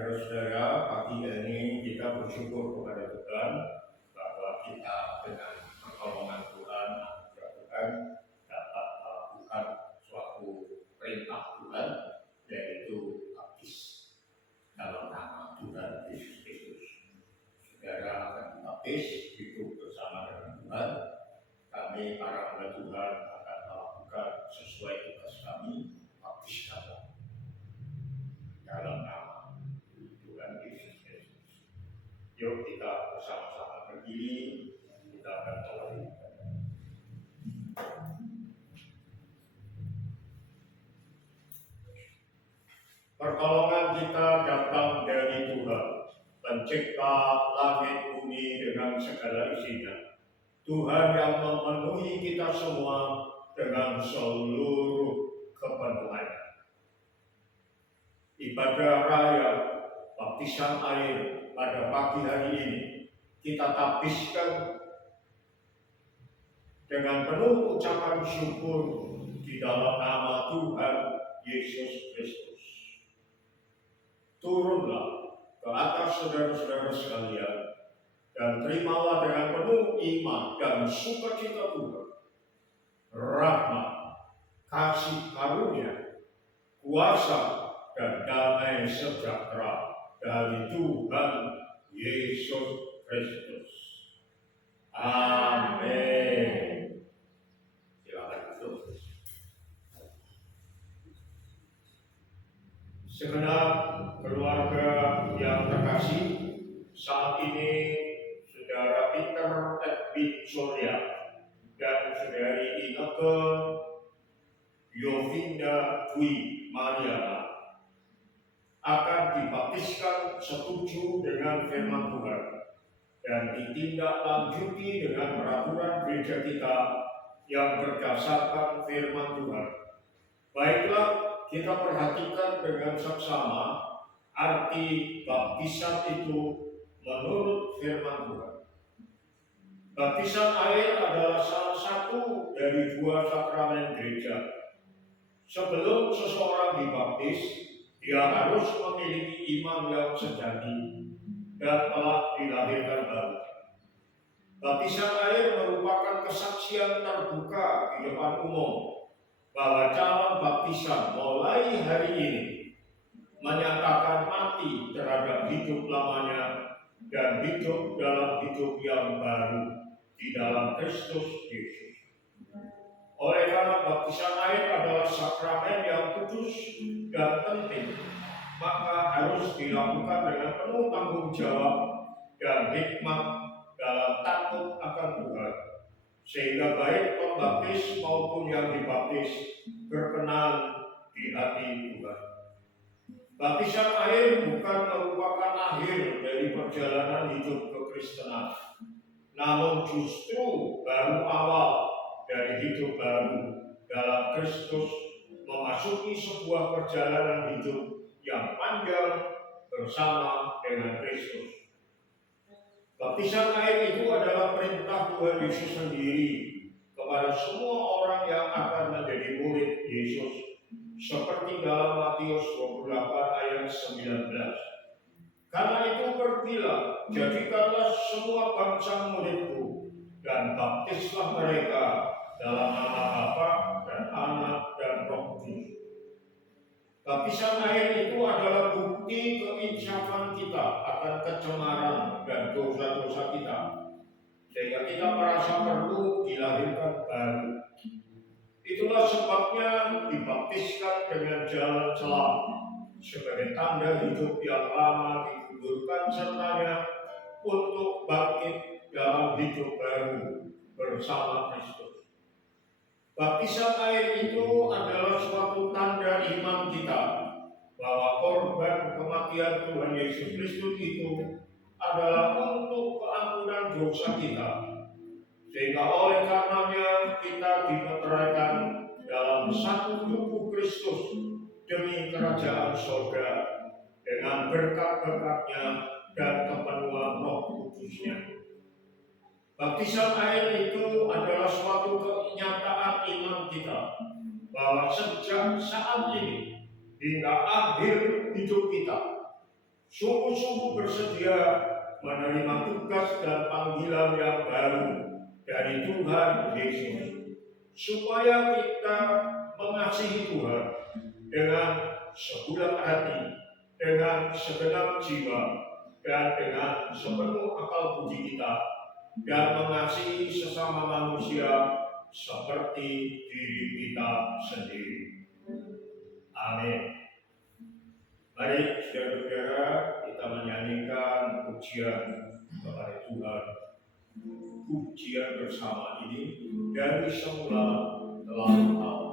Saudara-saudara, pagi ini kita bersyukur kepada Tuhan bahwa kita dengan pertolongan Tuhan, anugerah Tuhan dapat melakukan suatu perintah Tuhan, yaitu baptis dalam nama Tuhan Yesus Kristus. Saudara akan dibaptis hidup bersama dengan Tuhan. Kami para hamba Tuhan akan melakukan sesuai tugas kami, baptis dalam nama Tuhan Yesus Kristus. Yuk kita bersama-sama berdiri, kita akan mulai. Pertolongan kita datang dari Tuhan, pencipta langit bumi dengan segala isinya. Tuhan yang memenuhi kita semua dengan seluruh kepenuhannya. Ibadah raya baptisan air pada pagi hari ini kita tapiskan dengan penuh ucapan syukur di dalam nama Tuhan Yesus Kristus. Turunlah ke atas saudara-saudara sekalian dan terimalah dengan penuh iman dan sukacita Tuhan rahmat, kasih karunia, kuasa dan damai sejahtera dari Tuhan Yesus Kristus. Amin. Silakan duduk. Segenap keluarga yang terkasih, saat ini Saudara Peter Edwin Surya dan Saudari Ineke Yovinda Dwi Mariana akan dibaptiskan setuju dengan firman Tuhan dan ditindaklanjuti dengan peraturan gereja kita yang berdasarkan firman Tuhan. Baiklah, kita perhatikan dengan seksama arti baptisan itu menurut firman Tuhan. Baptisan air adalah salah satu dari dua sakramen gereja. Sebelum seseorang dibaptis, dia harus memiliki iman yang sejati dan telah dilahirkan baru. Baptisan air merupakan kesaksian terbuka di depan umum bahwa calon baptisan mulai hari ini menyatakan mati terhadap hidup lamanya dan hidup dalam hidup yang baru di dalam Kristus Yesus. Oleh karena baptisan air adalah sakramen yang kudus dan penting, maka harus dilakukan dengan penuh tanggung jawab dan hikmat dalam takut akan Tuhan, sehingga baik pembaptis maupun yang dibaptis berkenan di hati Tuhan. Baptisan air bukan merupakan akhir dari perjalanan hidup kekristenan, namun justru baru awal dari hidup baru dalam Kristus, memasuki sebuah perjalanan hidup yang panjang bersama dengan Kristus. Baptisan air itu adalah perintah Tuhan Yesus sendiri kepada semua orang yang akan menjadi murid Yesus, seperti dalam Matius 28 ayat 19. Karena itu pergilah, jadikanlah semua bangsa muridku, dan baptislah mereka dalam nama Bapa dan Anak dan Roh Kudus. Baptisan air itu adalah bukti keinsyafan kita akan kecemaran dan dosa-dosa kita, sehingga kita merasa perlu dilahirkan baru. Itulah sebabnya dibaptiskan dengan jalan selam sebagai tanda hidup yang lama digugurkan sertanya untuk bangkit dalam hidup baru bersama Kristus. Baptisan air itu adalah suatu tanda iman kita bahwa korban kematian Tuhan Yesus Kristus itu adalah untuk keampunan dosa kita, sehingga oleh karenanya kita dimeteraikan dalam satu tubuh Kristus demi kerajaan surga dengan berkat-berkatnya dan kepenuhan Roh Kudusnya. Baptisan air itu adalah suatu kenyataan iman kita bahwa sejak saat ini hingga akhir hidup kita sungguh-sungguh bersedia menerima tugas dan panggilan yang baru dari Tuhan Yesus, supaya kita mengasihi Tuhan dengan sebulat hati, dengan segenap jiwa, dan dengan sepenuh akal budi kita, dan mengasihi sesama manusia seperti diri kita sendiri. Amin. Mari saudara-saudara, kita menyanyikan pujian kepada Tuhan. Pujian bersama ini dari semula telah tahu.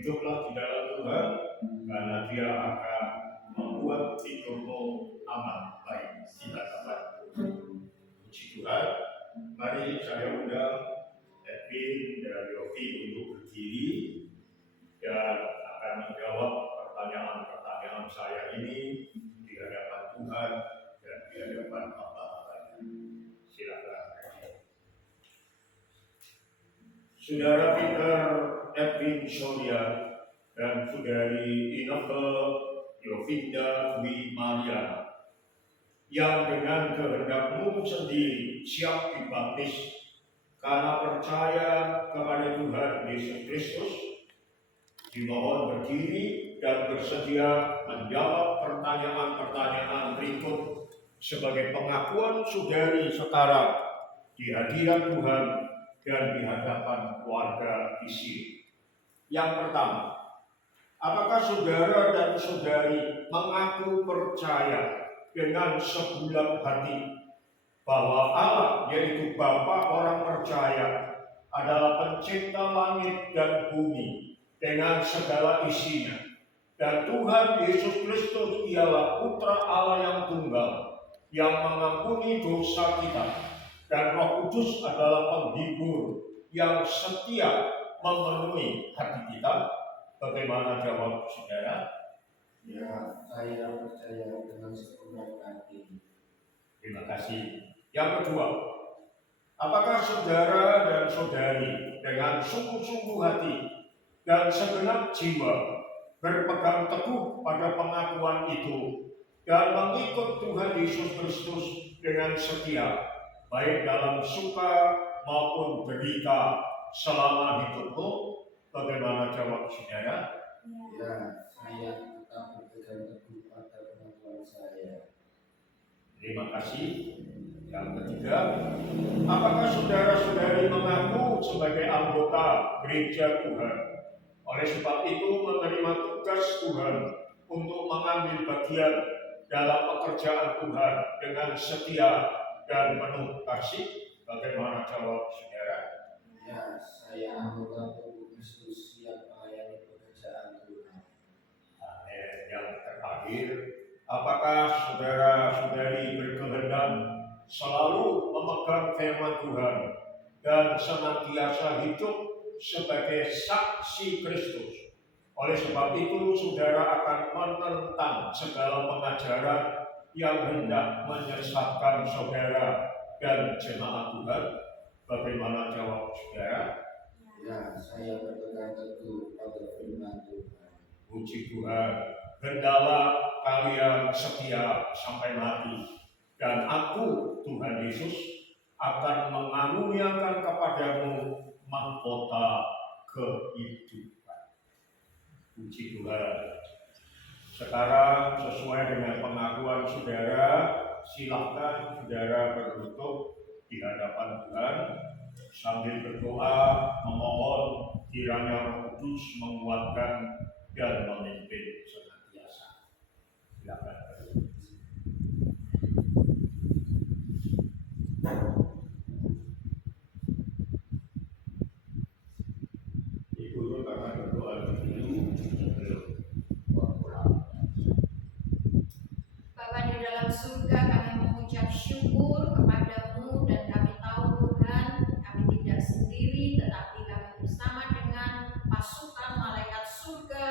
Hiduplah di dalam Tuhan, karena Dia akan membuat hidupmu aman baik. Silakan. Puji Tuhan. Mari saya undang Edwin dan Yofi untuk berdiri dan akan menjawab pertanyaan-pertanyaan saya ini di hadapan Tuhan dan di hadapan Bapa. Silakan. Saudara Peter Edwin Solia dan Saudari Inneke Yovinda Dwi Maria yang dengan kehendakmu sendiri siap dibaptis karena percaya kepada Tuhan Yesus Kristus, dimohon berdiri dan bersedia menjawab pertanyaan-pertanyaan berikut sebagai pengakuan saudari sekarang di hadirat Tuhan dan di hadapan keluarga di sini. Yang pertama, apakah saudara dan saudari mengaku percaya dengan sebulat hati bahwa Allah, yaitu Bapa orang percaya, adalah pencipta langit dan bumi dengan segala isinya, dan Tuhan Yesus Kristus ialah Putra Allah yang tunggal, yang mengampuni dosa kita, dan Roh Kudus adalah penghibur yang setia memenuhi hati kita? Bagaimana jawab saudara? Ya, saya percaya dengan sepenuh hati. Terima kasih. Yang kedua, apakah saudara dan saudari dengan sungguh-sungguh hati dan segenap jiwa berpegang teguh pada pengakuan itu dan mengikut Tuhan Yesus Kristus dengan setia, baik dalam suka maupun derita selama hidupmu? Bagaimana jawab saudara? Ya, saya tetap berpegang teguh pada Terima kasih. Yang ketiga, apakah saudara-saudari mengaku sebagai anggota gereja Tuhan? Oleh sebab itu menerima tugas Tuhan untuk mengambil bagian dalam pekerjaan Tuhan dengan setia dan penuh kasih. Bagaimana jawab saudara? Ya, saya anggota tubuh Kristus siap melayani pekerjaan Tuhan. Yang terakhir, apakah saudara-saudari berkehendak selalu memegang firman Tuhan dan senantiasa hidup sebagai saksi Kristus? Oleh sebab itu, saudara akan menentang segala pengajaran yang hendak menyesatkan saudara dan jemaat Tuhan. Bagaimana jawab saudara? Ya, saya berpegang teguh pada firman Tuhan. Puji Tuhan, hendaklah kalian setia sampai mati, dan aku, Tuhan Yesus, akan mengaruniakan kepadamu mahkota kehidupan. Puji Tuhan. Sekarang sesuai dengan pengakuan saudara, silakan saudara berlutut di hadapan Tuhan sambil berdoa memohon kiranya Roh Kudus menguatkan dan memimpin senantiasa. Silakan. Ibu akan berdoa dulu sebelum berpulang. Bapa di dalam surga, kami mengucap syukur kepadamu dan kami tahu Tuhan, kami tidak sendiri tetapi kami bersama dengan pasukan malaikat surga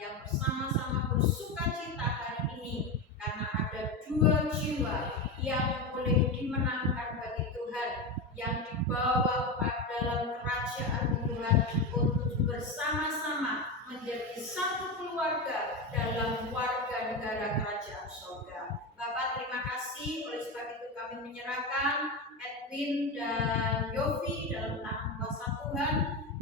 yang bersama-sama bersukacita hari ini karena ada 2 jiwa yang boleh dimenangkan bagi Tuhan, yang dibawa ke dalam kerajaan Tuhan untuk bersama-sama menjadi satu keluarga dalam warga negara kerajaan surga. Bapak, terima kasih. Oleh sebab itu kami menyerahkan Edwin dan Yofi dalam tangan kuasa Tuhan,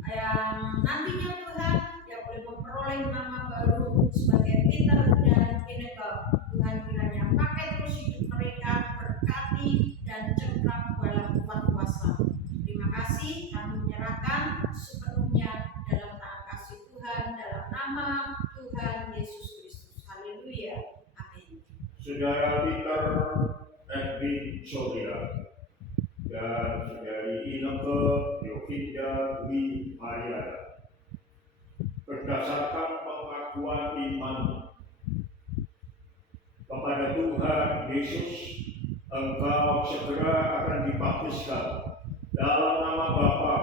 yang nantinya Tuhan yang boleh memperoleh nama baru sebagai Peter dan Pinnacle. Tuhan kiranya pakai terus hidup mereka, berkati dan cengkram dalam kuat kuasa. Terima kasih, kami menyerahkan sepenuhnya dalam tangan kasih Tuhan, dalam nama Tuhan Yesus Kristus. Haleluya. Amin. Saudara Peter Edwin Soria dan saudari Ineke Yovinda Dwi Mariana, berdasarkan pengakuan iman kepada Tuhan Yesus, engkau segera akan dibaptiskan dalam nama Bapa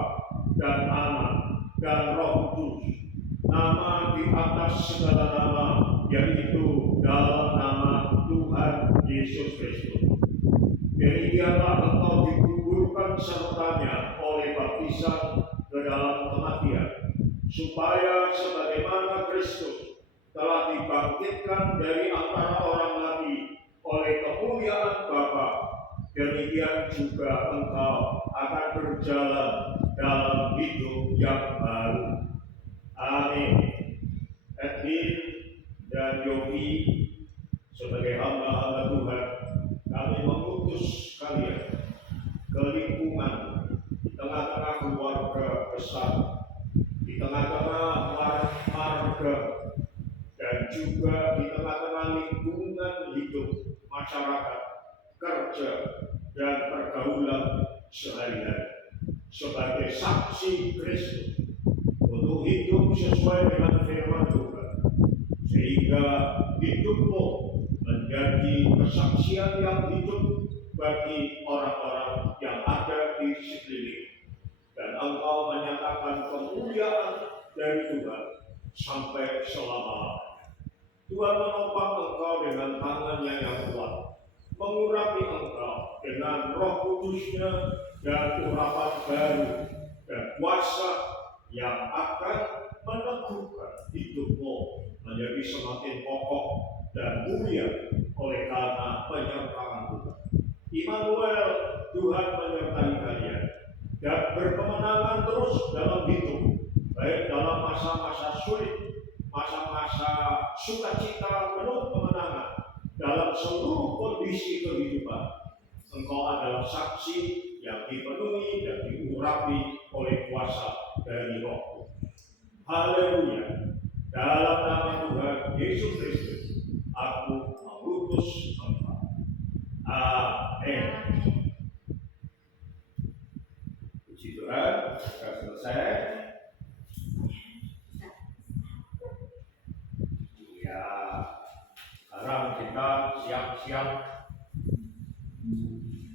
dan Anak dan Roh Kudus, nama di atas segala nama, yaitu dalam nama Tuhan Yesus Kristus. Demikianlah engkau dikuburkan sertanya oleh baptisan ke dalam kematian, supaya sebagaimana Kristus telah dibangkitkan dari antara orang mati oleh kemuliaan Bapa, demikian juga engkau akan berjalan dalam hidup yang baru. Amin. Edwin dan Yofi, sebagai hamba-hamba Tuhan, kami mengutus kalian ke lingkungan di tengah-tengah keluarga besar, di tengah-tengah marga, dan juga di tengah-tengah lingkungan hidup masyarakat, kerja, dan pergaulan sehari-hari sebagai saksi Kristus untuk hidup sesuai dengan firman Tuhan, sehingga hidupmu menjadi kesaksian yang hidup bagi orang-orang yang ada di sekeliling, dan engkau menyatakan kemuliaan dari Tuhan sampai selama-lamanya. Tuhan menopang engkau dengan tangannya yang kuat, mengurapi engkau dengan Roh Kudus-Nya dan urapan baru dan kuasa yang akan meneguhkan hidupmu menjadi semakin kokoh dan mulia oleh karena penyertaan Tuhan. Immanuel, Tuhan menyertai kalian dan berkemenangan terus dalam hidup, baik dalam masa-masa sulit, masa-masa sukacita penuh kemenangan, dalam seluruh kondisi kehidupan. Tuhan. Engkau adalah saksi yang dipenuhi dan diurapi oleh kuasa dari Roh. Haleluya. Dalam nama Tuhan Yesus Kristus, aku mengutus engkau. Amin. Puji Tuhan, sudah selesai. Ya, sekarang kita siap-siap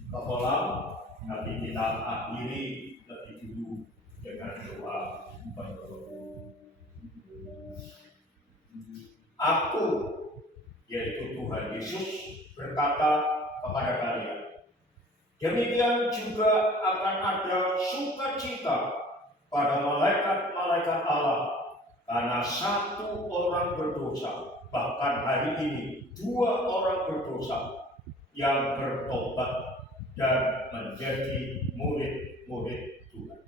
ke kolam. Nanti kita akhiri lebih dulu dengan doa penutup. Aku, yaitu Tuhan Yesus, berkata kepada kalian, demikian juga akan ada sukacita pada malaikat-malaikat Allah karena satu orang berdosa, bahkan hari ini 2 orang berdosa yang bertobat dan menjadi murid-murid Tuhan.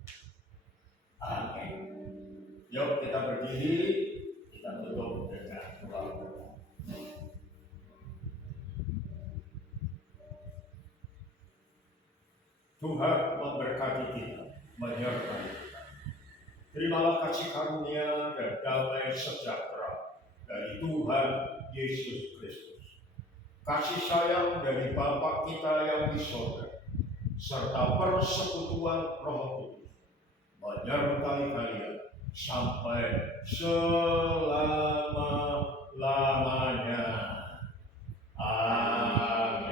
Amin. Yuk kita berdiri, kita tutup dengan doa. Tuhan memberkati kita, menyertai kita. Terimalah kasih karunia dan damai sejahtera dari Tuhan Yesus Kristus. Kasih sayang dari Bapa kita yang di surga, serta persekutuan Roh Kudus menyertai kalian sampai selama-lamanya. Amin.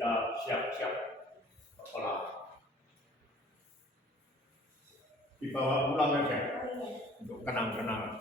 kita siap-siap sekolah. Dibawa pulang aja untuk kenang-kenangan.